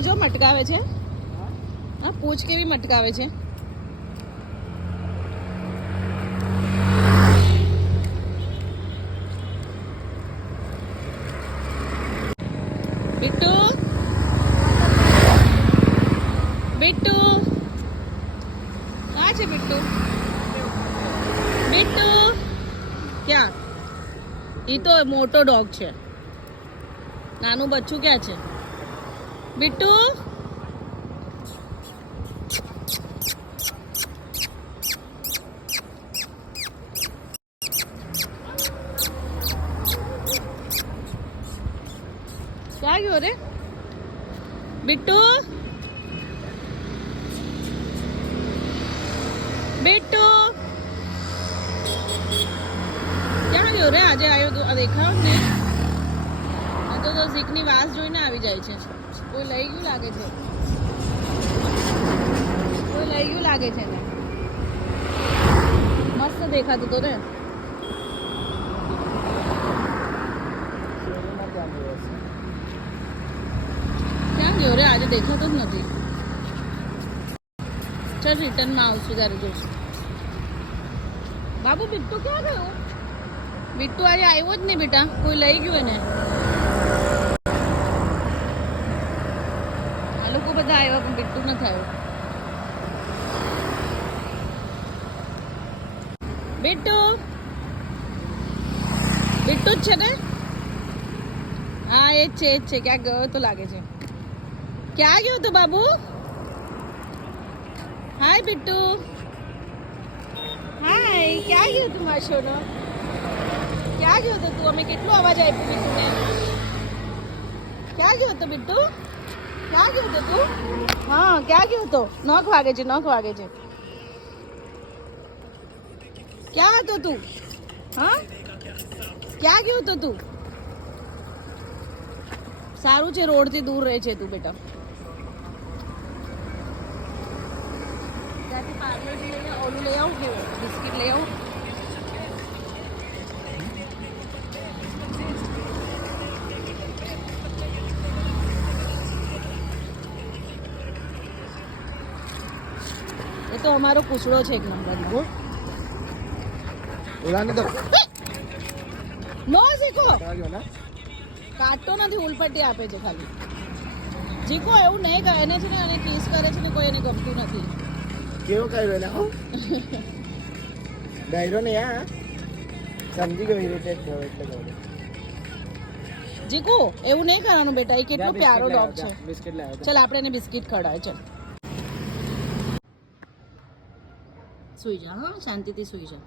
જો મટકાવે છે. હા, પૂછ કેવી મટકાવે છે. बिट्टू बिट्टू कहाँ है बिट्टू बिट्टू क्या ये तो मोटो डॉग है नानू बच्चू क्या है बिट्टू क्या क्यों रे बिट्टू बिट्टू ક્યાં ગયો રે આજે આવ્યો તો દેખાવ ને તો ઝીકની વાસ જોઈને આવી જાય છે કોઈ લઈ ગયું લાગે છે ને મસ્ત દેખાતું તો ને ક્યાં ગયો રે આજે દેખાતો જ નથી ચાલ રિટર્નમાં આવશું ત્યારે જોઈશું બાબુ બિટ્ટુ ક્યાં ગયો બિટ્ટુ આજે આવ્યો જ નહીં બેટા કોઈ લઈ ગયું એને આ લોકો બધા આવ્યા પણ બિટ્ટુ નથી આવ્યો બિટ્ટુ બિટ્ટુ જ છે ને હા એ જ છે ક્યાં ગયો તો લાગે છે ક્યાં ગયો તો બાબુ હાય બિટ્ટુ હાય ક્યાં ગયો તું માશોનો ક્યાં ગયો તો તું અમે કેટલો અવાજ આપ્યો બિટ્ટુને ક્યાં ગયો તો બિટ્ટુ ક્યાં ગયો તો તું હા ક્યાં ગયો તો નખ વાગે છે ક્યાં હતો તું હા ક્યાં ગયો તો તું સારું છે રોડથી દૂર રહે છે તું બેટા ત્યાંથી પાર્લરથી લઈને ઓલું લઈ આવું કે બિસ્કિટ લઈ આવું એ તો અમારો પૂછડો છે એક નંબર બોલ ઉડાને દો નો શીખો કાટતો નથી ઉલપટ્ટી આપે છે ખાલી જીકો એવું નહીં કહે એને છે ને અને કિસ કરે છે ને કોઈ એને ગમતું નથી કેવો કર્યો ને ડાયરો ને યા સમજી ગયો ઇરિટેટ થયો એટલે કહું જીકો એવું નહીં કરવાનું બેટા એ કેટલો પ્યારો ડોગ છે બિસ્કિટ લાવ્યો ચલ આપણે એને બિસ્કિટ ખવડાવે ચલ સુઈ જા હા શાંતિથી સુઈ જા